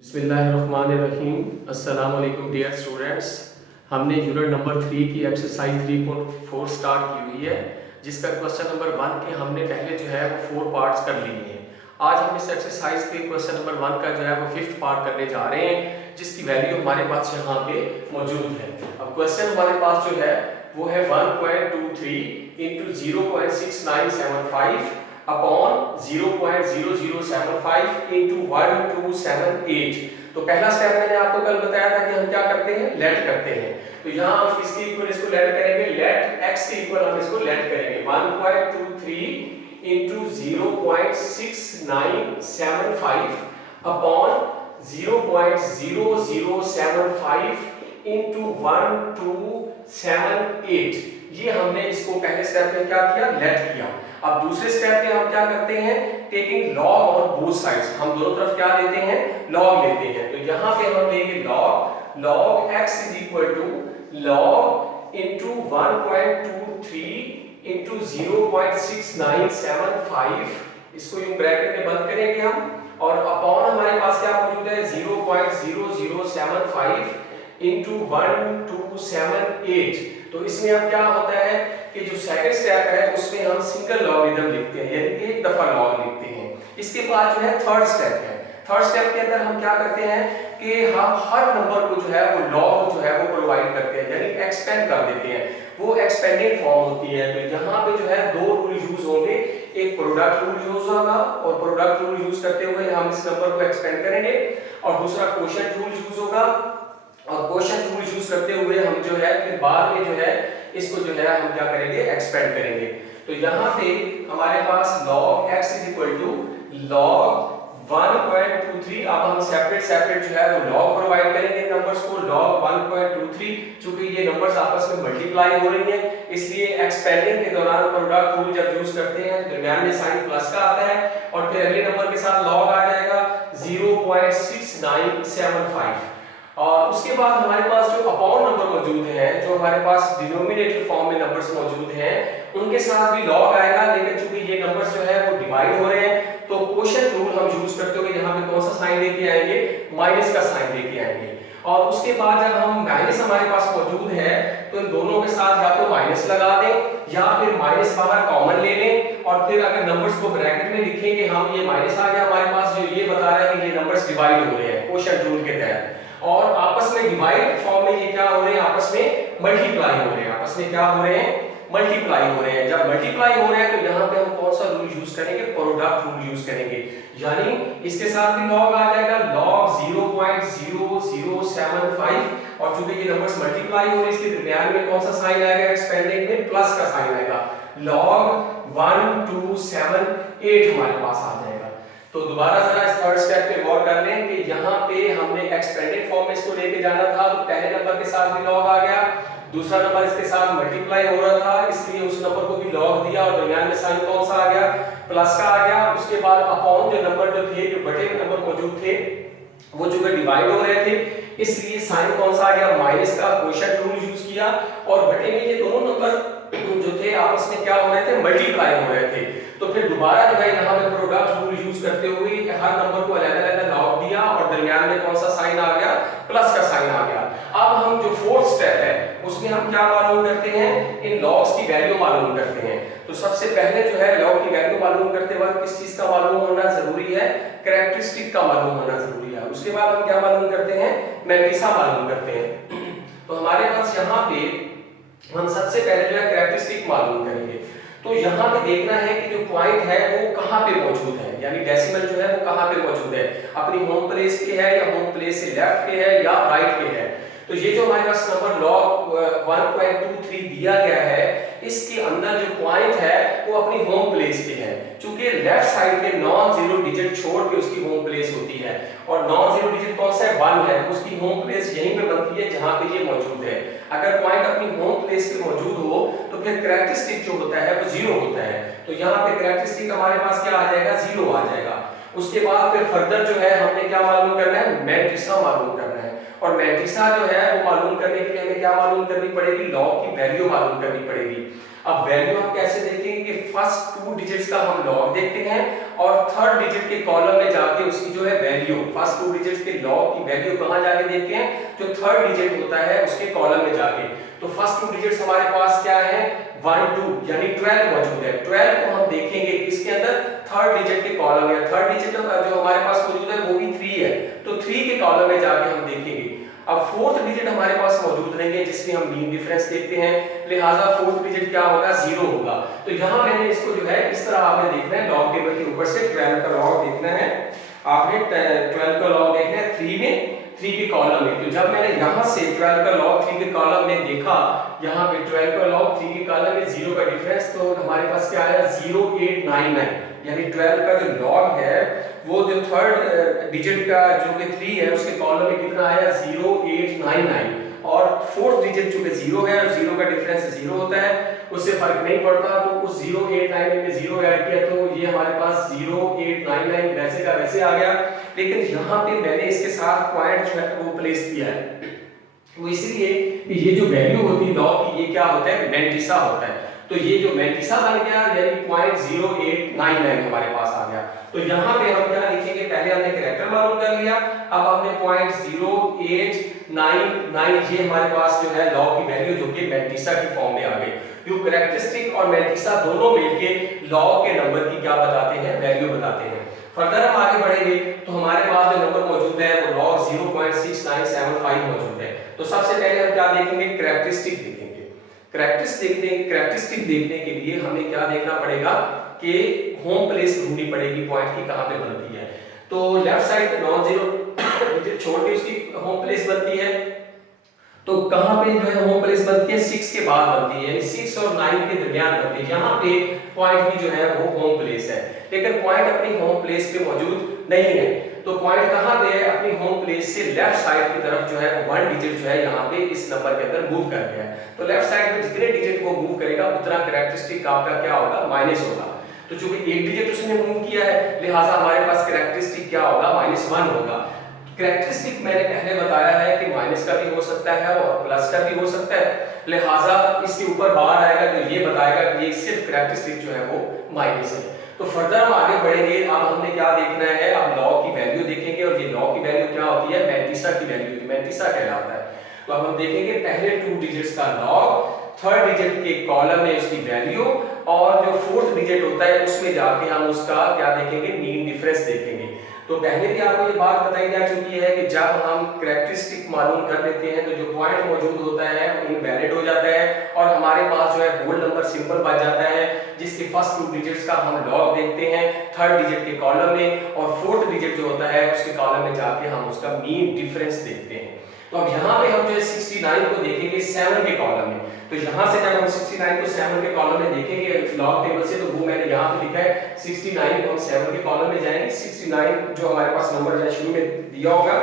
बिस्मिल्लाहिर्रहमानिर्रहीम। अस्सलाम वालेकुम डियर स्टूडेंट्स। हमने यूनिट नंबर 3 की एक्सरसाइज 3.4 स्टार्ट की हुई है, जिसका क्वेश्चन नंबर 1 के हमने पहले जो है वो 4 पार्ट्स कर लिए हैं। आज हम इस एक्सरसाइज के क्वेश्चन नंबर 1 का जो है वो 5th पार्ट करने जा रहे हैं, जिसकी वैल्यू हमारे पास यहाँ पे मौजूद है। अब क्वेश्चन हमारे पास जो है वो है 1.23 इंटू 0.6975 अपॉन 0.0075 इंटू 1278। तो पहला स्टेप मैंने आपको कल बताया था कि हम क्या करते हैं, लेट करते हैं। तो यहाँ हम किसके इक्वल इसको लेट करेंगे, लेट x के इक्वल हम इसको लेट करेंगे। 1.23 इंटू 0.6975 अपॉन 0.0075 इंटू 1278। ये हमने इसको पहले स्टेप में क्या किया, लेट किया। अब दूसरे स्टेप में हम क्या करते हैं, taking log on both sides. हम दोनों तरफ क्या लेते हैं, लॉग लेते हैं। तो यहाँ पे हम लेंगे log x is equal to log into 1.23 into 0.6975, इसको यूं ब्रैकेट में बंद करेंगे हम, और अपॉन हमारे पास क्या मौजूद है 0.0075 इंटू 1278। तो इसमें अब क्या होता है कि जो सेकंड स्टेप है उसमें हम सिंगल लॉगरिथम लिखते हैं, यानी एक दफा लॉग लिखते हैं। इसके बाद जो है थर्ड स्टेप है। थर्ड स्टेप के अंदर हम क्या करते हैं कि हम हर नंबर को जो है वो लॉग जो है वो प्रोवाइड करते हैं, यानी एक्सपेंड कर देते हैं। वो एक्सपेंडिंग फॉर्म होती है। तो यहाँ पे जो है दो रूल यूज होंगे, एक प्रोडक्ट रूल यूज होगा, और प्रोडक्ट रूल यूज करते हुए हम इस नंबर को एक्सपेंड करेंगे, और दूसरा क्वोशिएंट रूल यूज होगा, और क्वोशिएंट रूल यूज करते हुए हम जो है फिर बाद में जो है इसको जो है हम क्या करेंगे, एक्सपेंड करेंगे। तो यहाँ पे हमारे पास log x is equal to log 1.23। अब हम सेपरेट जो है वो log प्रोवाइड करेंगे नंबर्स को, log 1.23। चूंकि ये नंबर्स आपस में मल्टीप्लाई हो रही हैं, इसलिए एक्सपेंडिंग के दौरान प्रोडक्ट रूल जब यूज करते हैं तो दरमियान में साइन प्लस का आता है, और फिर अगले नंबर के साथ log आ जाएगा 0.6975। और उसके बाद हमारे पास जो अपॉन नंबर मौजूद हैं, जो हमारे पास डिनोमिनेटर फॉर्म में नंबर्स मौजूद हैं, उनके साथ भी लॉग आएगा। लेकिन चूंकि ये नंबर्स जो है वो डिवाइड हो रहे हैं, तो क्वोशिएंट रूल हम यूज करते हुए यहाँ पे कौन सा साइन लेके आएंगे, माइनस का साइन लेके आएंगे। और उसके बाद जब हम माइनस हमारे पास मौजूद है तो इन दोनों के साथ या तो माइनस लगा दें या फिर माइनस बाहर कॉमन ले लें, और फिर अगर नंबर्स को ब्रैकेट में लिखेंगे हम, ये माइनस आ गया हमारे पास, जो ये बता रहा है कि ये नंबर्स डिवाइड हो रहे हैं क्वोशिएंट रूल के तहत, और आपस में डिवाइड फॉर्म में ये क्या हो रहे हैं, आपस में मल्टीप्लाई हो रहे हैं। आपस में क्या हो रहे हैं, मल्टीप्लाई हो रहे हैं। जब मल्टीप्लाई हो रहे हैं तो यहाँ पे हम कौन सा रूल यूज करेंगे, प्रोडक्ट रूल यूज करेंगे। यानी इसके साथ भी लॉग आ जाएगा, log 0.0075, और चूंकि ये नंबर्स मल्टीप्लाई हो रहे हैं इसके दरमियान में कौन सा साइन आएगा, एक्सपेंडिंग में प्लस का साइन आएगा, log 1278 हमारे पास आ जाएगा। तो दोबारा जरा इस थर्ड स्टेप पे गौर कर लें कि यहाँ पे हमने एक्सपेंडेड फॉर्म में इसको लेके जाना था, तो पहले नंबर के साथ भी लॉग आ गया, दूसरा नंबर इसके साथ मल्टीप्लाई हो रहा था, इसलिए उस नंबर को भी लॉग दिया, और दरमियान में साइन कौन सा आ गया, प्लस का आ गया। उसके बाद अपॉन जो नंबर जो थे, जो बटे हुए नंबर मौजूद थे, वो जो डिवाइड हो रहे थे, इसलिए साइन कौन सा आ गया, माइनस का। क्वोशिएंट रूल यूज किया, और बटे में ये दोनों नंबर जो थे आपस में क्या हो रहे थे, मल्टीप्लाई हो रहे थे। तो फिर दोबारा जो है यहाँ पे प्रोडक्ट रूल यूज करते हुए हर नंबर को अलग-अलग लॉग दिया, और दरमियान में कौन सा साइन आ गया, प्लस का साइन आ गया। अब हम जो फोर्थ स्टेप है उसमें हम क्या मालूम करते हैं, इन लॉग्स की वैल्यू मालूम करते हैं। तो सबसे पहले जो है लॉग की वैल्यू मालूम करते वक्त किस चीज का मालूम होना जरूरी है, कैरेक्टरिस्टिक का मालूम होना जरूरी है। उसके बाद हम क्या मालूम करते हैं, मैट्रिक्सा मालूम करते हैं। तो हमारे पास यहाँ पे हम सबसे पहले जो है कैरेक्टरिस्टिक मालूम करेंगे। तो यहाँ पे देखना है कि जो पॉइंट है वो कहाँ पे मौजूद है, यानी डेसिमल जो है वो कहाँ पे मौजूद है, अपनी होम प्लेस पे है या होम प्लेस से लेफ्ट पे है या राइट पे है। तो ये जो हमारे पास नंबर log 1.23 दिया गया है, इसके अंदर जो पॉइंट है वो अपनी होम प्लेस पे है। चूंकि लेफ्ट साइड में नॉन जीरो डिजिट छोड़ के उसकी होम प्लेस होती है, और नॉन जीरो डिजिट कौन सा है, 1 है, उसकी होम प्लेस यहीं पे बनती है जहां पे ये मौजूद है। अगर पॉइंट अपनी होम प्लेस पे मौजूद हो तो फिर कैरेक्टरिस्टिक जो होता है वो 0 होता है। तो यहाँ पे कैरेक्टरिस्टिक हमारे पास क्या आ जाएगा, 0 आ जाएगा। उसके बाद फिर फर्दर जो है हमने क्या मालूम करना है, मैट्रिक्सा मालूम करना है। और मैट्रिक्सा जो है वो मालूम करने के लिए हमें क्या मालूम करनी पड़ेगी, लॉग की वैल्यू मालूम करनी पड़ेगी। अब वैल्यू हम कैसे देखेंगे कि फर्स्ट 2 डिजिट्स का हम लॉग देखते हैं और थर्ड डिजिट के कॉलम में जाके उसकी जो है वैल्यू, फर्स्ट 2 डिजिट्स के लॉग की वैल्यू कहां जाके देखते हैं, जो थर्ड डिजिट होता है उसके कॉलम में जाके। तो फर्स्ट 2 डिजिट्स हमारे पास क्या है, 1 2 यानी 12 मौजूद है। 12 को हम देखेंगे किसके अंदर, थर्ड डिजिट के कॉलम में। थर्ड डिजिट जो हमारे पास मौजूद है वो भी 3 है, तो 3 के कॉलम में जाके हम देखेंगे। अब फोर्थ डिजिट हमारे पास मौजूद नहीं है जिसमें हम मीन डिफरेंस देखते हैं, लिहाजा फोर्थ डिजिट क्या होगा, 0 होगा। तो यहां मैंने इसको जो है इस तरह आपने देखना है, लॉग टेबल के ऊपर से 12 का लॉग देखना है आपने, 12 का लॉग देखना है 3 में, 3 के कॉलम में। तो जब मैंने यहां से 12 का लॉग 3 के कॉलम में देखा, यहां पे 12 का लॉग 3 के कॉलम में 0 का डिफरेंस, तो हमारे पास क्या आया 0899, यानी 12 का जो लॉग है वो जो थर्ड डिजिट का जो कि 3 है उसके कॉलम में कितना आया 0899, और फोर्थ डिजिट जो कि 0 है और 0 का डिफरेंस 0 होता है, उससे फर्क नहीं पड़ता। तो उस 0899 में 0 ऐड किया तो ये हमारे पास 0899 वैसे का वैसे आ गया। लेकिन यहाँ पे मैंने इसके साथ पॉइंट जो है वो प्लेस किया है, वो इसलिए कि ये जो वैल्यू होती है लॉग की, ये क्या होता है, मैट्रिक्सा होता है। तो ये जो मैट्रिक्सा बन गया यानी 0.0899 हमारे पास आ गया। तो यहाँ पे हम क्या लिखेंगे, पहले हमने कैरेक्टर मालूम कर लिया, अब हमने 0.0899 ये हमारे पास जो है लॉग की वैल्यू जो कि मैट्रिक्सा की फॉर्म में आ गई। जो कैरेक्टरिस्टिक और मैट्रिक्सा दोनों मिलके लॉग के नंबर की क्या बताते हैं, वैल्यू बताते हैं। फर्दर हम आगे बढ़ेंगे तो हमारे पास जो नंबर मौजूद है वो लॉग 0.6975 मौजूद है। तो सबसे पहले हम क्या देखेंगे, कैरेक्टरिस्टिक देखेंगे। कैरेक्टरिस्टिक देखने के लिए हमें क्या देखना पड़ेगा कि होम प्लेस ढूंढनी पड़ेगी पॉइंट की, कहां पे बनती है। तो left side non zero digit छोड़ के उसकी होम प्लेस बनती है, तो कहां पे जो है होम प्लेस बनती है, 6 के बाद बनती है, 6 और 9 के दरमियान बनती है। यहां पे पॉइंट की जो है वो होम प्लेस है, लेकिन पॉइंट अपनी होम प्लेस पे मौजूद नहीं है। तो पॉइंट कहां पे है, अपनी होम प्लेस से लेफ्ट साइड की तरफ जो है वो 1 डिजिट जो है यहां पे इस नंबर के अंदर मूव कर गया है। तो लेफ्ट साइड पे जितने डिजिट वो मूव करेगा उतना कैरेक्टरिस्टिक आपका क्या होगा, माइनस होगा। तो चूंकि एक डिजिट उसने मूव किया है, लिहाजा हमारे पास कैरेक्टरिस्टिक क्या होगा, -1 होगा। कैरेक्टरिस्टिक मैंने पहले बताया है कि माइनस का भी हो सकता है और प्लस का भी हो सकता है, लिहाजा इसके ऊपर बार आएगा तो ये बताएगा कि ये सिर्फ कैरेक्टरिस्टिक जो है वो माइनस है। तो फर्दर हम आगे बढ़ेंगे, अब हमने क्या देखना है, अब लॉग की वैल्यू देखेंगे, और ये लॉग की वैल्यू क्या होती है, मैट्रिक्सा की वैल्यू, मैट्रिक्सा कहलाता है। तो अब हम देखेंगे पहले 2 डिजिट्स का लॉग, थर्ड डिजिट के कॉलम में उसकी वैल्यू, और जो फोर्थ डिजिट होता है उसमें जाके हम उसका क्या देखेंगे, मीन डिफरेंस देखेंगे। तो पहले भी आपको ये बात बताई जा चुकी है कि जब हम कैरेक्टरिस्टिक मालूम कर लेते हैं तो जो पॉइंट मौजूद होता है वो इनवैलिड हो जाता है, और हमारे पास जो है होल नंबर सिंबल बच जाता है, जिसके फर्स्ट 2 डिजिट्स का हम लॉग देखते हैं थर्ड डिजिट के कॉलम में, और फोर्थ डिजिट जो होता है उसके कॉलम में जाके हम उसका मीन डिफरेंस देखते हैं। तो अब यहाँ पे हम जो है 69 को देखेंगे 7 के कॉलम में। तो यहाँ से जब हम 69 को 7 के कॉलम में देखेंगे लॉग टेबल से, तो वो मैंने यहाँ पे लिखा है 69 को हम 7 के कॉलम में जाएंगे। 69 जो हमारे पास नंबर जो शुरू में दिया होगा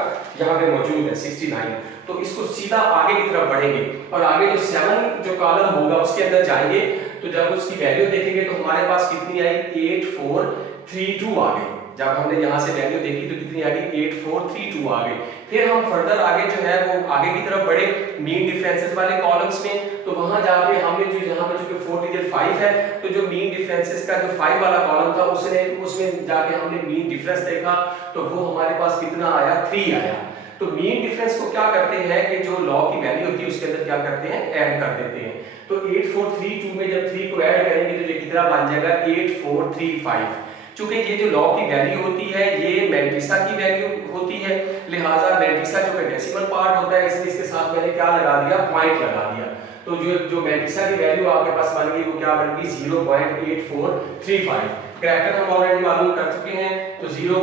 यहाँ पे मौजूद है 69, तो इसको सीधा आगे की तरफ बढ़ेंगे और आगे जो 7 जो कॉलम होगा उसके अंदर जाएंगे। तो जब उसकी वैल्यू देखेंगे तो हमारे पास कितनी आई, 8432 आ गई। जब हमने यहाँ से वैल्यू देखी तो कितनी आ गई, 8432 आ गई। फिर हम फर्दर आगे जो है वो आगे की तरफ बढ़े मीन डिफरेंसेस वाले कॉलम्स में, तो वहां जाके हमने जो यहाँ पे जो 4 डिजिट 5 है, तो जो मीन डिफरेंसेस का जो 5 वाला कॉलम था उसमें जाके हमने मीन डिफरेंस देखा, तो वो हमारे पास कितना आया, 3 आया। तो मीन डिफरेंस को क्या करते हैं कि जो लॉग की वैल्यू होती है उसके अंदर क्या करते हैं, ऐड कर देते हैं। तो 8432 में जब 3 को ऐड करेंगे तो ये कितना बन जाएगा, 8435। चूंकि ये जो लॉग की वैल्यू होती है ये मैट्रिक्सा की वैल्यू होती है, लिहाजा मैट्रिक्सा जो कि डेसिमल पार्ट होता है इसलिए इसके साथ मैंने क्या लगा दिया, पॉइंट लगा दिया। तो जो मैट्रिक्सा की वैल्यू आपके पास बन गई वो क्या बन गई, 0.8435। कैरेक्टर हम ऑलरेडी मालूम कर चुके हैं, तो 0.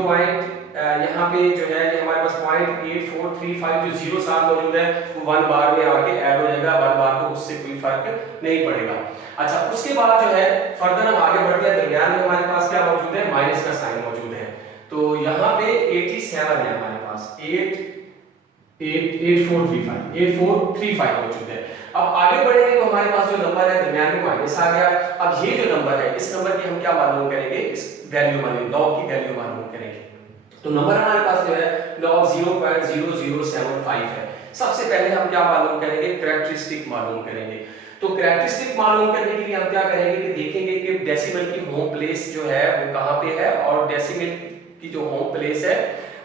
यहाँ पे जो है ये हमारे पास 0.8435 जो 0 साथ मौजूद है वो 1 बार में आके ऐड हो जाएगा, 1 बार को उससे कोई फर्क नहीं पड़ेगा। अच्छा, उसके बाद जो है फर्दर हम आगे बढ़ते हैं, दरमियान में हमारे पास क्या मौजूद है, माइनस का साइन मौजूद है। तो यहाँ पे 87 है हमारे पास, 8435 मौजूद है। अब आगे बढ़ेंगे तो हमारे पास जो नंबर है दरमियान में माइनस आ गया। अब ये जो नंबर है इस नंबर की हम क्या मालूम करेंगे, इस वैल्यू मालूम, लॉग की वैल्यू मालूम करेंगे। तो नंबर हमारे पास जो है log 0.0075 है। सबसे पहले हम क्या मालूम करेंगे, कैरेक्टरिस्टिक मालूम करेंगे। तो कैरेक्टरिस्टिक मालूम करने के लिए हम क्या करेंगे कि देखेंगे कि डेसिमल की होम प्लेस जो है वो कहाँ पे है, और डेसिमल की जो होम प्लेस है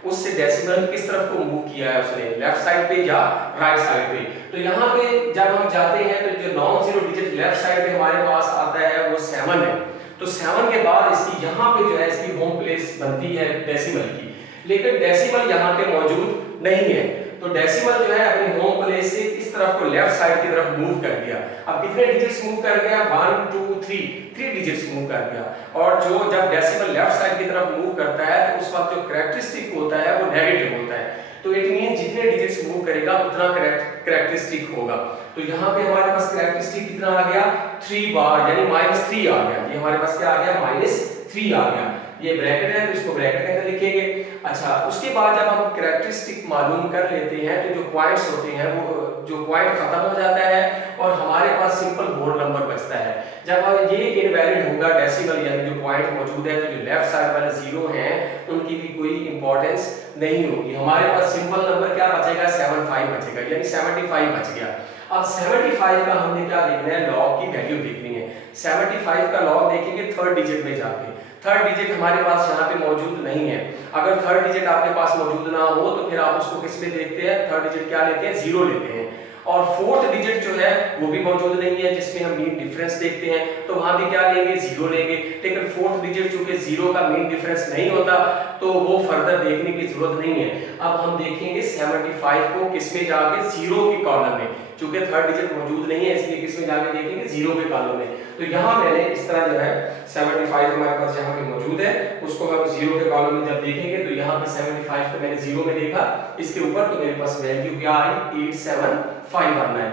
उससे डेसिमल किस तरफ को मूव किया है उसने, लेफ्ट साइड पे या राइट साइड पे। तो यहाँ पे जब हम जाते हैं तो जो non zero digit left side पे हमारे पास आता है वो 7 है। तो 7 के बाद इसकी यहाँ पे जो है इसकी होम प्लेस बनती है डेसिमल की, लेकिन डेसिमल यहाँ पे मौजूद नहीं है। तो डेसिमल जो है अपनी होम प्लेस से इस तरफ को लेफ्ट साइड की तरफ मूव कर दिया। अब कितने डिजिट्स मूव कर गया, 1 2 3 डिजिट्स मूव कर गया। और जो जब डेसिमल लेफ्ट साइड की तरफ मूव करता है तो उस वक्त जो कैरेक्टरिस्टिक होता है वो नेगेटिव होता है। तो इट मींस जितने डिजिट्स मूव करेगा उतना कैरेक्टरिस्टिक होगा। तो यहाँ पे हमारे पास कैरेक्टरिस्टिक कितना आ गया, 3 बार यानी -3 आ गया। ये हमारे पास क्या आ गया, -3 आ गया। ये ब्रैकेट है तो इसको ब्रैकेट के अंदर लिखेंगे। अच्छा, उसके बाद जब हम कैरेक्टरिस्टिक मालूम कर लेते हैं तो जो पॉइंट्स होते हैं वो जो पॉइंट खत्म हो जाता है और हमारे पास सिंपल होल नंबर बचता है। जब ये इनवैलिड होगा डेसिमल यानी जो पॉइंट मौजूद है तो जो लेफ्ट साइड वाले जीरो हैं उनकी भी कोई इंपॉर्टेंस नहीं होगी। हमारे पास सिंपल नंबर क्या बचेगा, 75 बचेगा, यानी 75 बच गया। अब 75 का हमने क्या देखना है, लॉग की वैल्यू देखनी है। 75 का लॉग देखेंगे थर्ड डिजिट में जाके। थर्ड डिजिट हमारे पास यहाँ पे मौजूद नहीं है। अगर थर्ड डिजिट आपके पास मौजूद ना हो तो फिर आप उसको किस में देखते हैं, थर्ड डिजिट क्या लेते हैं, 0 लेते हैं। और फोर्थ डिजिट जो है वो भी मौजूद नहीं है जिसमें हम मीन डिफरेंस देखते हैं, तो वहां भी क्या लेंगे, 0 लेंगे। लेकिन फोर्थ डिजिट चूंकि 0 का मीन डिफरेंस नहीं होता तो वो फर्दर देखने की जरूरत नहीं है। अब हम देखेंगे 75 को किसमें जाके, 0 के कॉलम में। चूंकि थर्ड डिजिट मौजूद नहीं है इसलिए किसमें जाके देखेंगे, 0 के कॉलम में। तो यहाँ मैंने इस तरह जो है 75 हमारे पास यहाँ पे मौजूद है, उसको हम 0 के कॉलम में जब देखेंगे तो यहाँ पे 75 को मैंने 0 में देखा इसके ऊपर, तो मेरे पास वैल्यू क्या आई, 87519।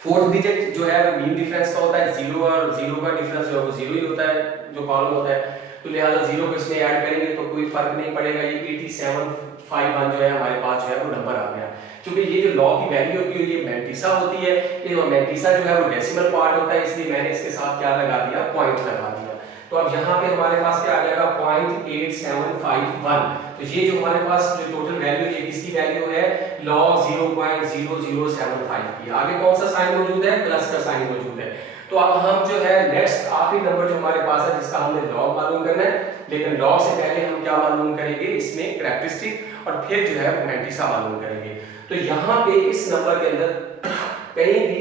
फोर्थ डिजिट जो है मीन डिफरेंस का होता है 0 और 0 का डिफरेंस जो है वो 0 ही होता है जो कॉलम होता है। तो लिहाजा 0 को इसमें ऐड करेंगे तो कोई फर्क नहीं पड़ेगा। ये 8751 जो है हमारे पास जो है वो नंबर आ गया। क्योंकि ये जो लॉग की वैल्यू होती है ये मैंटिसा होती है, ये मैंटिसा जो है वो डेसिमल पार्ट होता है, इसलिए मैंने इसके साथ क्या लगा दिया, पॉइंट लगा दिया। तो अब यहाँ पे हमारे पास क्या आ जाएगा, 0.8751। तो ये जो हमारे पास जो टोटल वैल्यू है किसकी वैल्यू है, log 0.0075 की। आगे कौन सा साइन मौजूद है, प्लस का साइन मौजूद है। तो अब हम जो है नेक्स्ट आखिरी नंबर जो हमारे पास है जिसका हमने लॉग मालूम करना है, लेकिन लॉग से पहले हम क्या मालूम करेंगे, इसमें कैरेक्टरिस्टिक और फिर जो है मैंटिसा मालूम करेंगे। तो यहाँ पे इस नंबर के अंदर कहीं भी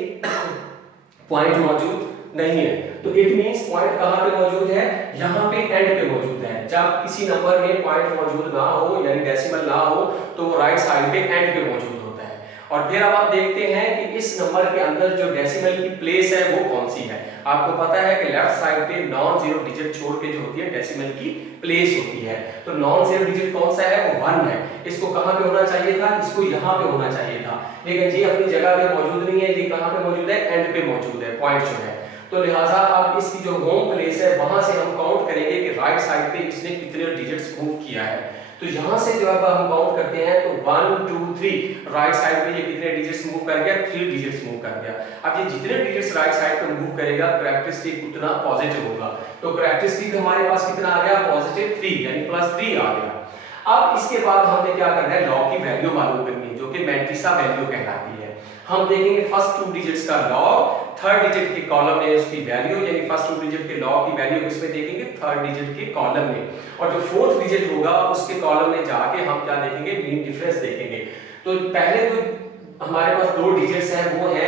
पॉइंट मौजूद नहीं है, तो इट मींस पॉइंट कहाँ पे मौजूद है, यहाँ पे एंड पे मौजूद है। जब किसी नंबर में पॉइंट मौजूद ना हो यानी डेसिमल ना हो तो वो राइट साइड पे एंड पे मौजूद होता है। और फिर अब आप देखते हैं कि इस नंबर के अंदर जो डेसिमल की प्लेस है वो कौन सी है। आपको पता है कि लेफ्ट साइड पे नॉन जीरो डिजिट छोड़ के जो होती है डेसिमल की प्लेस होती है। तो नॉन जीरो डिजिट कौन सा है, वो 1 है। इसको कहाँ पे होना चाहिए था, इसको यहाँ पे होना चाहिए था, लेकिन ये अपनी जगह पे मौजूद नहीं है। ये कहाँ पे मौजूद है, एंड पे मौजूद है पॉइंट जो है। तो लिहाजा अब इसकी जो होम प्लेस है वहां से हम काउंट करेंगे कि राइट साइड पे इसने कितने डिजिट्स मूव किया है। तो यहां से जब हम काउंट करते हैं तो 1 2 3 राइट साइड पे ये कितने डिजिट्स मूव कर गया, 3 डिजिट्स मूव कर गया। अब ये जितने डिजिट्स राइट साइड पे मूव करेगा कैरेक्टरिस्टिक उतना पॉजिटिव होगा। तो कैरेक्टरिस्टिक हमारे पास कितना आ गया, +3 यानी +3 आ गया। अब इसके बाद हमने क्या करना है, लॉग की वैल्यू मालूम करनी है जो कि मैंटिसा वैल्यू कहलाती है। हम देखेंगे फर्स्ट 2 डिजिट्स का लॉग, थर्ड डिजिट के कॉलम में उसकी वैल्यू, यानी फर्स्ट 2 डिजिट के लॉग की वैल्यू किसमें देखेंगे, थर्ड डिजिट के कॉलम में। और जो फोर्थ डिजिट होगा उसके कॉलम में जाके हम क्या देखेंगे, मीन डिफरेंस देखेंगे। तो पहले तो हमारे पास 2 डिजिट्स हैं वो है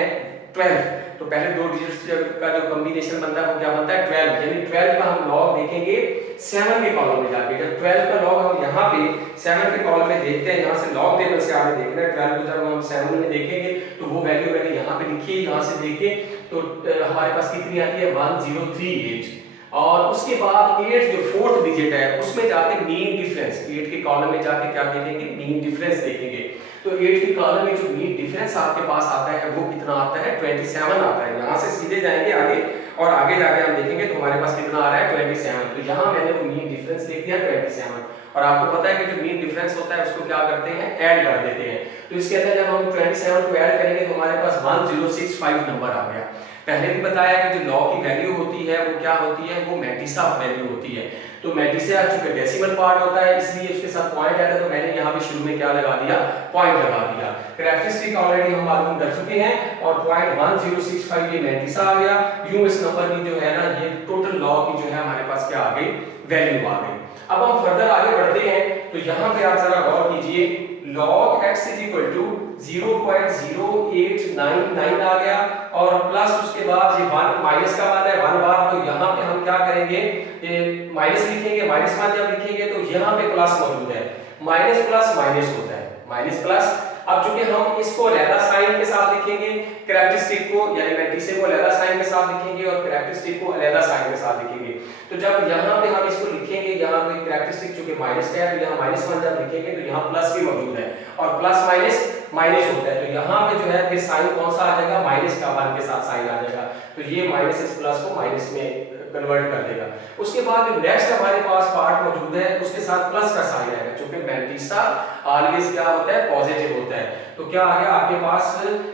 12। तो पहले 2 डिजिट्स का जो कॉम्बिनेशन बनता है वो क्या बनता है, 12। यानी 12 का हम लॉग देखेंगे 7 के कॉलम में जाके। जब 12 का लॉग हम यहाँ पे 7 के कॉलम में देखते हैं, यहाँ से लॉग टेबल से आगे देखना है 12 को जब हम 7 में देखेंगे तो वो वैल्यू मैंने यहाँ पे लिखी है, यहाँ से देखे तो हमारे पास कितनी आती है, 1038। और उसके बाद 8 जो फोर्थ डिजिट है उसमें जाके मीन डिफरेंस, 8 के कॉलम में जाके क्या देखेंगे, मीन डिफरेंस देखेंगे। तो 8 के कॉलम में जो मीन डिफरेंस आपके पास आता है वो कितना आता है, 27 आता है। यहाँ से सीधे जाएंगे आगे और आगे जाके हम देखेंगे तो हमारे पास कितना आ रहा है, 27। तो यहाँ मैंने वो मीन डिफरेंस लिख दिया 27। और आपको पता है कि जो मीन डिफरेंस होता है उसको क्या करते हैं, ऐड कर देते हैं। तो इसके अंदर जब हम 27 को ऐड करेंगे तो हमारे पास 1065 नंबर आ गया। पहले भी बताया कि जो लॉग की वैल्यू होती है वो क्या होती है, वो मैटिसा वैल्यू होती है। तो मैटिसा चूंकि डेसिमल पार्ट होता है इसलिए उसके साथ पॉइंट आता है, तो मैंने यहाँ पे शुरू में क्या लगा दिया, पॉइंट लगा दिया। कैरेक्टरिस्टिक ऑलरेडी हम मालूम कर चुके हैं और पॉइंट 1065 ये मैटिसा आ गया। यूं इस नंबर की जो है ना ये टोटल लॉग की जो है हमारे पास क्या आ गई, वैल्यू आ गई। अब हम फर्दर आगे बढ़ते हैं तो यहाँ पे आप जरा गौर कीजिए, log x is equal to 0.0899 आ गया और प्लस उसके बाद ये 1 माइनस का मान है 1 बार, तो यहाँ पे हम क्या करेंगे, ये माइनस लिखेंगे, माइनस मान जब लिखेंगे तो यहाँ पे प्लस मौजूद है, माइनस प्लस माइनस होता है, माइनस प्लस। अब चूंकि हम इसको अलग साइन के साथ लिखेंगे, कैरेक्टरिस्टिक को यानी मैट्रिक्स को अलग साइन के साथ लिखेंगे और कैरेक्टरिस्टिक को अलग साइन के साथ लिखेंगे। तो जब यहाँ पे हम इसको लिखेंगे, यहाँ पे कैरेक्टरिस्टिक चूंकि माइनस का है तो यहाँ माइनस वन जब लिखेंगे तो यहाँ प्लस भी मौजूद है और प्लस माइनस माइनस होता है, तो यहाँ पे जो है फिर साइन कौन सा आ जाएगा, माइनस का वन के साथ साइन आ जाएगा, तो ये माइनस इस प्लस को माइनस में कन्वर्ट कर देगा। उसके बाद जो नेक्स्ट हमारे पास पार्ट मौजूद है उसके साथ प्लस का साइन आएगा, क्योंकि मैट्रिक्सा ऑलवेज क्या होता है, पॉजिटिव होता है। तो क्या आ गया आपके पास,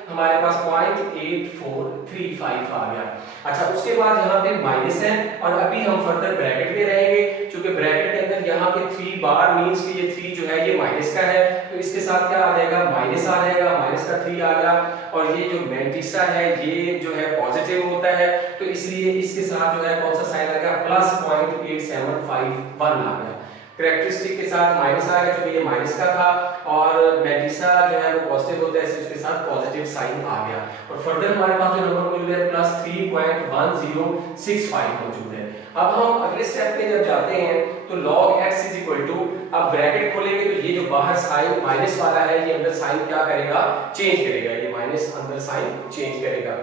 हमारे पास 0.8435 आ गया। अच्छा उसके बाद यहाँ पे माइनस है और अभी हम फर्दर ब्रैकेट में रहेंगे, क्योंकि ब्रैकेट के अंदर यहाँ पे 3 बार मींस कि ये 3 जो है ये माइनस का है, तो इसके साथ क्या आ जाएगा, माइनस आ जाएगा, माइनस का 3 आ गया और ये जो मैट्रिक्सा है ये जो है पॉजिटिव होता है, तो इसलिए इसके साथ जो है कौन सा साइन आ गया, प्लस 0.8751 आ गया। कैरेक्टरिस्टिक के साथ माइनस आ गया क्योंकि ये माइनस का था और मैट्रिक्सा जो है वो पॉजिटिव होता है इसलिए उसके साथ पॉजिटिव साइन आ गया। और फर्दर हमारे पास जो नंबर मौजूद है प्लस 3.1065 मौजूद है। अब हम अगले स्टेप पे जब जाते हैं तो log x is equal to, अब ब्रैकेट खोलेंगे तो ये जो बाहर साइन माइनस वाला है ये अंदर साइन क्या करेगा, चेंज करेगा, ये माइनस अंदर साइन चेंज करेगा।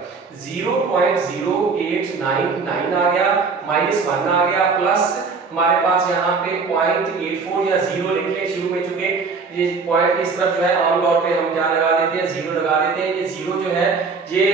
0.0899 आ गया, माइनस 1 आ गया, प्लस हमारे पास यहाँ पे 0.84 या 0 लिख लें शुरू में, चुके ये पॉइंट इस तरफ जो है आमतौर पे हम क्या लगा देते हैं, 0 लगा देते हैं। ये 0 जो है ये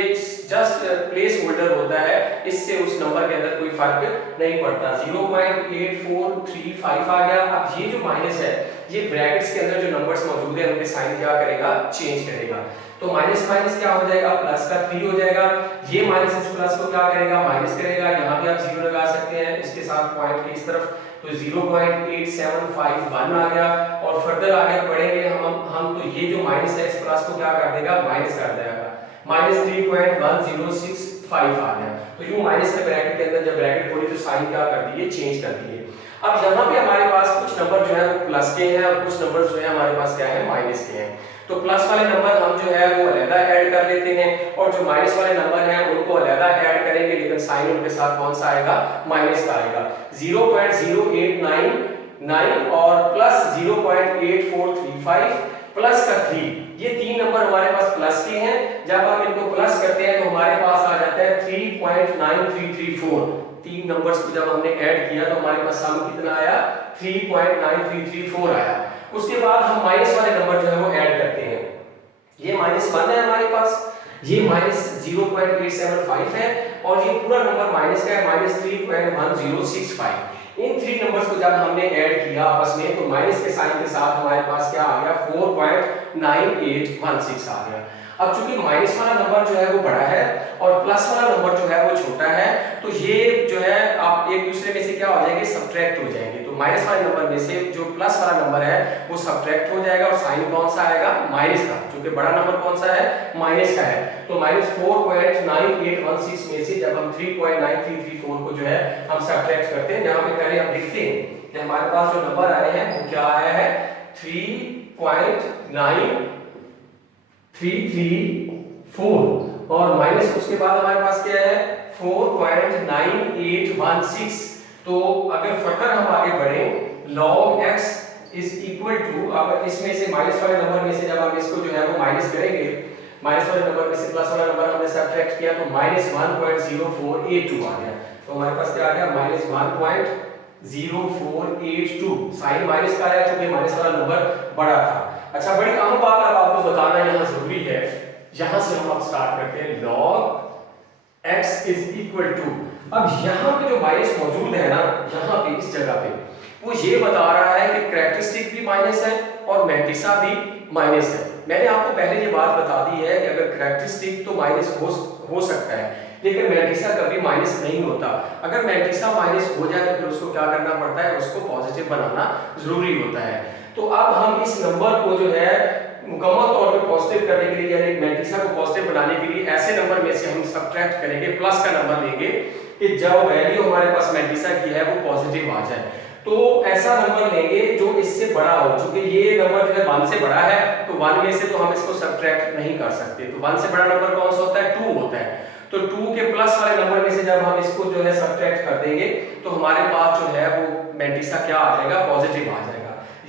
जस्ट प्लेस होल्डर होता है, इससे उस नंबर के अंदर कोई फर्क नहीं पड़ता। 0.8435 आ गया। अब ये जो माइनस है ये ब्रैकेट्स के अंदर जो नंबर्स मौजूद है उनके साइन क्या करेगा, चेंज करेगा। तो माइनस माइनस क्या हो जाएगा, प्लस का 3 हो जाएगा। ये माइनस इस प्लस को क्या करेगा, माइनस करेगा। यहाँ पे आप 0 लगा सकते हैं इसके साथ पॉइंट के इस तरफ, तो 0.8751 आ गया। और फर्दर आगे बढ़ेंगे हम तो ये जो माइनस है इस प्लस को क्या कर देगा, माइनस कर देगा, माइनस 3.1065 आ गया। तो यूं माइनस के ब्रैकेट के अंदर जब ब्रैकेट खोली तो साइन क्या कर दिए, चेंज कर दिए। अब यहाँ पे हमारे पास कुछ नंबर जो है वो प्लस के हैं और कुछ नंबर जो है हमारे पास क्या है, माइनस के हैं। तो प्लस वाले नंबर हम जो है वो अलग ऐड कर लेते हैं और जो माइनस वाले नंबर हैं उनको अलग ऐड करेंगे, लेकिन साइन उनके साथ कौन सा आएगा, माइनस का आएगा। 0.0899 और प्लस 0.8435 प्लस का 3, ये 3 नंबर हमारे पास प्लस के हैं। जब हम इनको प्लस करते हैं तो हमारे पास आ जाता है 3.9334। 3 नंबर्स को जब हमने ऐड किया तो हमारे पास सम कितना आया, 3.9334 आया। उसके बाद हम माइनस वाले नंबर जो है वो ऐड करते हैं। ये -1 है हमारे पास, ये -0.875 है और ये पूरा नंबर माइनस का है, -3.1065। इन 3 नंबर्स को जब हमने ऐड किया आपस में तो माइनस के साइन के साथ हमारे पास क्या आ गया, 4.9816 आ गया। अब चूंकि माइनस वाला नंबर जो है वो बड़ा है और प्लस वाला नंबर जो है वो छोटा है, तो ये जो है आप एक दूसरे में से क्या हो जाएंगे, सब्ट्रैक्ट हो जाएंगे। तो माइनस वाले नंबर में से जो प्लस वाला नंबर है वो सब्ट्रैक्ट हो जाएगा और साइन कौन सा आएगा, माइनस का, क्योंकि बड़ा नंबर कौन सा है, माइनस का है। तो -4.9816 में से जब हम 3.9334 को जो है हम सब्ट्रैक्ट करते हैं, जहां पे पहले हम लिखते हैं कि हमारे पास जो नंबर आए हैं वो क्या आया है, 3.9334 और माइनस उसके बाद हमारे पास क्या है, 4.9816। तो अगर फर्दर हम आगे बढ़े, log x is equal to, अब इसमें से माइनस वाले नंबर में से जब हम इसको जो है वो माइनस करेंगे, माइनस वाले नंबर में से प्लस वाला नंबर हमने सब्ट्रैक्ट किया तो -1.0482 आ गया। तो हमारे पास क्या आ गया, -1.0482। साइन माइनस का आया क्योंकि माइनस वाला नंबर बड़ा था। अच्छा, बड़ी अहम बात अब आपको बताना यहाँ जरूरी है, यहां से हम अब स्टार्ट करते हैं। log x is equal to, अब यहाँ पे जो माइनस मौजूद है ना, यहाँ पे इस जगह पे वो ये बता रहा है कि कैरेक्टरिस्टिक भी माइनस है और मैंटिसा भी माइनस है। मैंने आपको पहले ये बात बता दी है कि अगर कैरेक्टरिस्टिक तो माइनस हो सकता है, लेकिन मैंटिसा कभी माइनस नहीं होता। अगर मैंटिसा माइनस हो जाए तो फिर उसको क्या करना पड़ता है, उसको पॉजिटिव बनाना जरूरी होता है। तो अब हम इस नंबर को जो है मुकम्मल तौर पे पॉजिटिव करने के लिए, यानी मैंटिसा को पॉजिटिव बनाने के लिए ऐसे नंबर में से हम सब्ट्रैक्ट करेंगे, प्लस का नंबर लेंगे कि जो वैल्यू हमारे पास मैंटिसा की है वो पॉजिटिव आ जाए। तो ऐसा नंबर लेंगे जो इससे बड़ा हो, चूंकि ये नंबर जो है 1 से बड़ा है तो 1 में से तो हम इसको सब्ट्रैक्ट नहीं कर सकते। तो 1 से बड़ा नंबर कौन सा होता है, 2 होता है। तो 2 के प्लस वाले नंबर में से जब हम इसको जो है सब्ट्रैक्ट कर देंगे तो हमारे पास जो है वो मैंटिसा क्या आ जाएगा, पॉजिटिव आ जाएगा।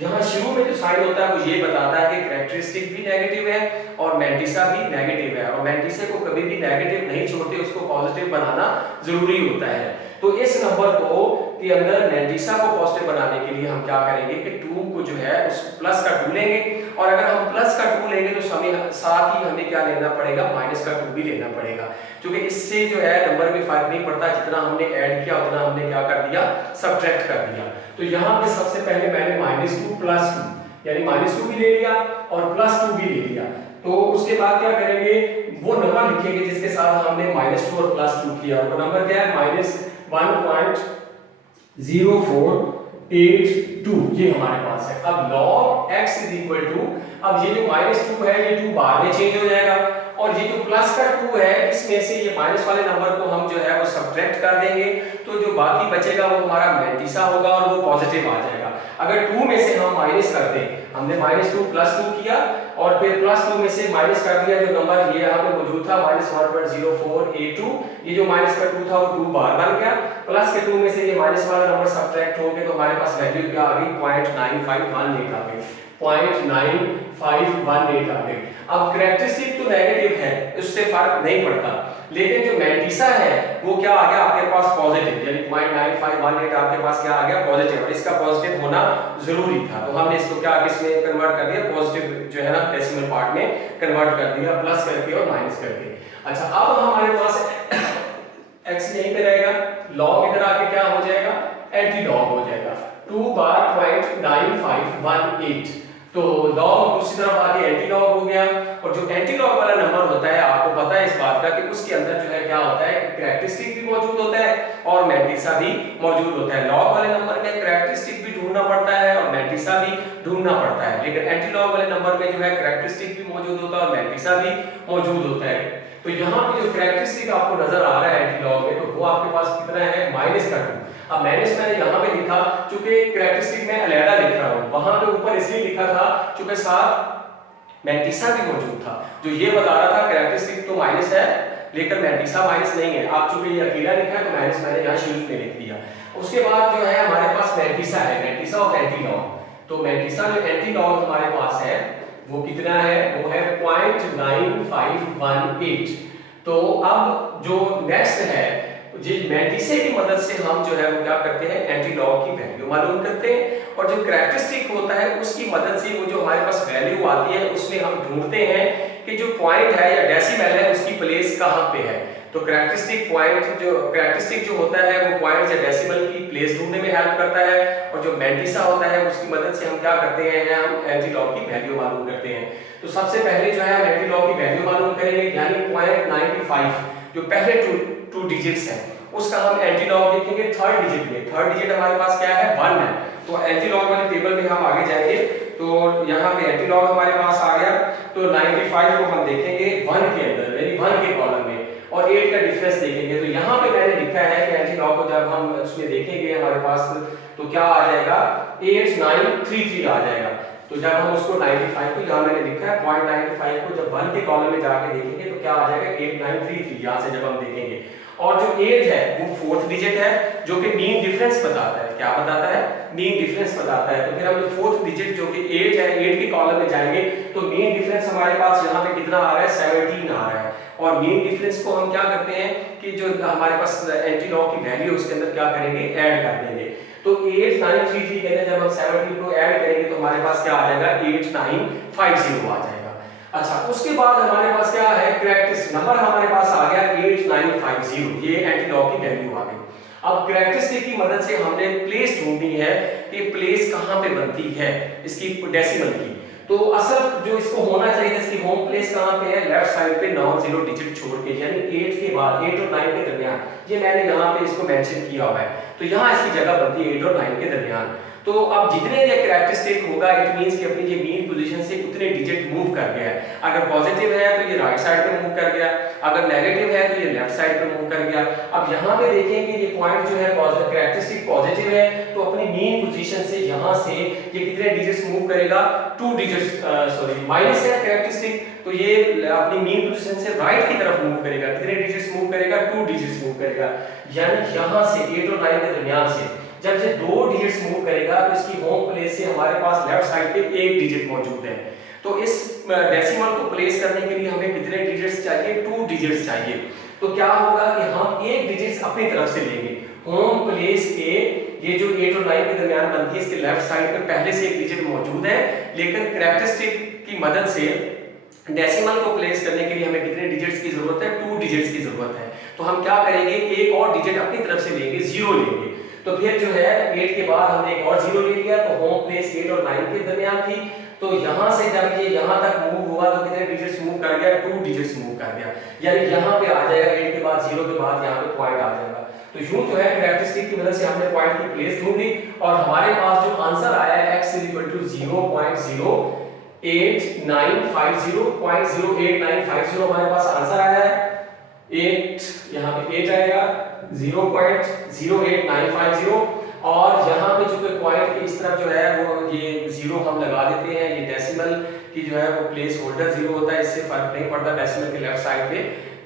यहाँ शुरू में जो साइन होता है वो ये बताता है कि कैरेक्टरिस्टिक भी नेगेटिव है और मैंटिसा भी नेगेटिव है, और मैंटिसा को कभी भी नेगेटिव नहीं छोड़ते, उसको पॉजिटिव बनाना जरूरी होता है। तो इस नंबर को के अंदर मैंटिसा को पॉजिटिव बनाने के लिए हम क्या करेंगे कि 2 को जो है उस प्लस का 2 लेंगे, और अगर हम प्लस का 2 लेंगे तो साथ ही हमें क्या लेना पड़ेगा, माइनस का 2 भी लेना पड़ेगा, क्योंकि इससे जो है नंबर में फर्क नहीं पड़ता, जितना हमने ऐड किया उतना हमने क्या कर दिया, सब्ट्रैक्ट कर दिया। तो यहाँ पे सबसे पहले मैंने -2 + 2 यानी -2 भी ले लिया और +2 भी ले लिया। तो उसके बाद क्या करेंगे, वो नंबर लिखेंगे जिसके साथ हमने -2 और +2 किया। वो नंबर क्या है, -1.0482 ये हमारे पास है। अब log x = अब ये जो -2 है ये 2 बाहर में चेंज हो जाएगा, और ये जो प्लस का 2 है इसमें से ये माइनस वाले नंबर को हम जो है वो सब्ट्रैक्ट कर देंगे, तो जो बाकी बचेगा वो हमारा मैंटिसा होगा और वो पॉजिटिव आ जाएगा। अगर 2 में से हम माइनस कर दें, हमने -2 + 2 किया और फिर +2 में से माइनस कर दिया, जो नंबर ये यहाँ पे मौजूद था -1.0482, ये जो माइनस का 2 था वो 2 बार बन गया, प्लस के 2 में से ये माइनस वाला नंबर सब्ट्रैक्ट हो गया, तो हमारे पास वैल्यू क्या आ गई, 0.9518 आ गई, 0.9518 आ गई। अब कैरेक्टरिस्टिक तो नेगेटिव है, उससे फर्क नहीं पड़ता, लेकिन जो मैंटिसा है वो क्या आ गया आपके पास, पॉजिटिव, यानी 0.9518 आपके पास क्या आ गया, पॉजिटिव, और इसका पॉजिटिव होना जरूरी था। तो हमने इसको क्या किस में कन्वर्ट कर दिया, पॉजिटिव जो है ना डेसिमल पार्ट में कन्वर्ट कर दिया, प्लस करके और माइनस करके। अच्छा, अब हमारे पास x यहीं पे रहेगा, log इधर आके क्या हो जाएगा, एंटी लॉग हो जाएगा, 2/0.9518। तो log दूसरी तरफ आके एंटी लॉग हो गया, और जो एंटी लॉग वाला नंबर होता है आपको पता है इस बात का कि उसके अंदर जो है क्या होता है, कैरेक्टरिस्टिक भी मौजूद होता है और मैंटिसा भी मौजूद होता है। लॉग वाले नंबर में कैरेक्टरिस्टिक भी ढूंढना पड़ता है और मैंटिसा भी ढूंढना पड़ता है, लेकिन एंटी लॉग वाले नंबर में जो है कैरेक्टरिस्टिक भी मौजूद होता है और मैंटिसा भी मौजूद होता है। तो यहाँ पे जो कैरेक्टरिस्टिक आपको नजर आ रहा है एंटी लॉग में, तो वो आपके पास कितना है, -2। अब माइनस मैंने यहाँ पे लिखा क्योंकि कैरेक्टरिस्टिक में अलग लिख रहा हूँ, वहां पे ऊपर इसलिए लिखा था क्योंकि साथ मैंटिसा भी मौजूद था, जो ये बता रहा था कैरेक्टरिस्टिक तो माइनस है लेकिन मैंटिसा माइनस नहीं है। आप चूंकि ये अकेला लिखा है तो माइनस मैंने यहाँ शुरू में लिख दिया। उसके बाद जो है हमारे पास मैंटिसा है, मैंटिसा और एंटी लॉग। तो मैंटिसा जो एंटी लॉग हमारे पास है वो कितना है, वो है 0.9518। तो अब जो नेक्स्ट है, जिस मैंटिसे की मदद से हम जो है वो क्या करते हैं, एंटी लॉग की वैल्यू मालूम करते हैं, और जो कैरेक्टरिस्टिक होता है उसकी मदद से वो जो हमारे पास वैल्यू आती है उसमें हम ढूंढते हैं कि जो पॉइंट है या डेसिमल है उसकी प्लेस कहाँ पे है। तो कैरेक्टरिस्टिक जो होता है वो पॉइंट या डेसिमल की प्लेस ढूंढने में हेल्प करता है, और जो मैंटिसा होता है उसकी मदद से हम क्या करते हैं, हम एंटी लॉग की वैल्यू मालूम करते हैं। तो सबसे पहले जो है हम एंटी लॉग की वैल्यू मालूम करेंगे, यानी 0.95 जो पहले टू डिजिट्स हैं उसका हम एंटी लॉग लिखेंगे थर्ड डिजिट में। थर्ड डिजिट हमारे पास क्या है, 1 है। तो एंटी लॉग वाले टेबल में हम आगे जाएंगे, तो यहाँ पे एंटी लॉग हमारे पास आ गया, तो 95 को हम देखेंगे 1 के अंदर, यानी 1 के कॉलम में, और 8 का डिफरेंस देखेंगे। तो यहाँ पे मैंने लिखा है कि एंटी लॉग को जब हम उसमें देखेंगे हमारे पास तो क्या आ जाएगा, 8933 आ जाएगा। तो जब हम उसको 95 को यहाँ मैंने लिखा है 0.95 को जब 1 के कॉलम में जाके देखेंगे तो क्या आ जाएगा 8933, यहाँ से जब हम देखेंगे। और जो 8 है वो 4th डिजिट है जो कि मीन डिफरेंस बताता है। क्या बताता है, मीन डिफरेंस बताता है। तो फिर हम जो 4th डिजिट जो कि 8 है, 8 के कॉलम में जाएंगे तो मीन डिफरेंस हमारे पास यहाँ पे कितना आ रहा है, 17 आ रहा है। और मीन डिफरेंस को हम क्या करते हैं कि जो हमारे पास एंटी लॉग की वैल्यू उसके अंदर क्या करेंगे, ऐड कर देंगे। तो 8933 के अंदर जब हम 17 को ऐड करेंगे तो हमारे पास क्या आ जाएगा, 8950 आ जाएगा। अच्छा, उसके बाद हमारे पास क्या है, कैरेक्टरिस्टिक नंबर हमारे पास आ गया 8950, ये एंटी लॉग की वैल्यू आ गई। अब कैरेक्टरिस्टिक की मदद से हमने प्लेस ढूंढनी है कि प्लेस कहाँ पे बनती है इसकी डेसिमल की। तो असल जो इसको होना चाहिए इसकी होम प्लेस कहाँ पे है, लेफ्ट साइड पे नॉन जीरो डिजिट छोड़ के, यानी 8 के बाद 8 और 9 के दरमियान। ये मैंने यहाँ पे इसको मेंशन किया हुआ है, तो यहाँ इसकी जगह बनती है 8 और 9 के दरमियान। तो अब जितने ये कैरेक्टरिस्टिक होगा इट मींस कि अपनी ये मीन पोजीशन से उतने डिजिट मूव कर गया है। अगर पॉजिटिव है तो ये राइट साइड पे मूव कर गया, अगर नेगेटिव है तो ये लेफ्ट साइड पे मूव कर गया। अब यहाँ पे देखें कि ये पॉइंट जो है कैरेक्टरिस्टिक पॉजिटिव है, तो अपनी मीन पोजीशन से यहाँ से ये कितने डिजिट्स मूव करेगा, 2 डिजिट्स, सॉरी माइनस है कैरेक्टरिस्टिक, तो ये अपनी मीन पोजीशन से राइट की तरफ मूव करेगा। कितने डिजिट्स मूव करेगा, 2 डिजिट्स मूव करेगा। यानी यहाँ से 8 और 9 के दरमियान से जब ये 2 डिजिट्स मूव करेगा तो इसकी होम प्लेस से हमारे पास लेफ्ट साइड पे 1 डिजिट मौजूद है। तो इस डेसिमल को प्लेस करने के लिए हमें कितने डिजिट्स चाहिए, 2 डिजिट्स चाहिए। तो क्या होगा कि हम 1 डिजिट्स अपनी तरफ से लेंगे। होम प्लेस के ये जो 8 और 9 के दरमियान बनती है इसके लेफ्ट साइड पे पहले से 1 डिजिट मौजूद है, लेकिन कैरेक्टरिस्टिक की मदद से डेसिमल को प्लेस करने के लिए हमें कितने डिजिट्स की जरूरत है, 2 डिजिट्स की जरूरत है। तो हम क्या करेंगे, एक और डिजिट अपनी तरफ से लेंगे, 0 लेंगे। तो फिर जो है 8 के बाद हमने एक और 0 ले लिया, तो होम प्लेस 8 और 9 के दरमियान थी। तो यहां से जब ये यहां तक मूव हुआ तो कितने डिजिट्स मूव कर गया, 2 डिजिट्स मूव कर गया। यानी यहां पे आ जाएगा 8 के बाद 0 के बाद यहां पे पॉइंट आ जाएगा। तो यूं जो है कैरेक्टरिस्टिक की मदद से हमने पॉइंट की प्लेस ढूंढ ली और हमारे पास जो आंसर आया है x 0.08950.08950 हमारे पास आंसर आया है। 8 यहाँ पे 8 आएगा, 0.08950 और यहाँ पे जो पॉइंट के इस तरफ जो है वो ये 0 हम लगा देते हैं। ये डेसिमल की जो है वो प्लेस होल्डर 0 होता है, इससे फर्क नहीं पड़ता डेसिमल के लेफ्ट साइड पे।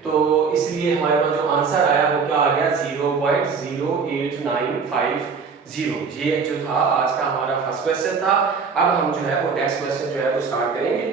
तो इसलिए हमारे पास जो आंसर आया वो क्या आ गया, 0.08950। ये जो था आज का हमारा फर्स्ट क्वेश्चन था। अब हम जो है वो नेक्स्ट क्वेश्चन जो है वो स्टार्ट करेंगे।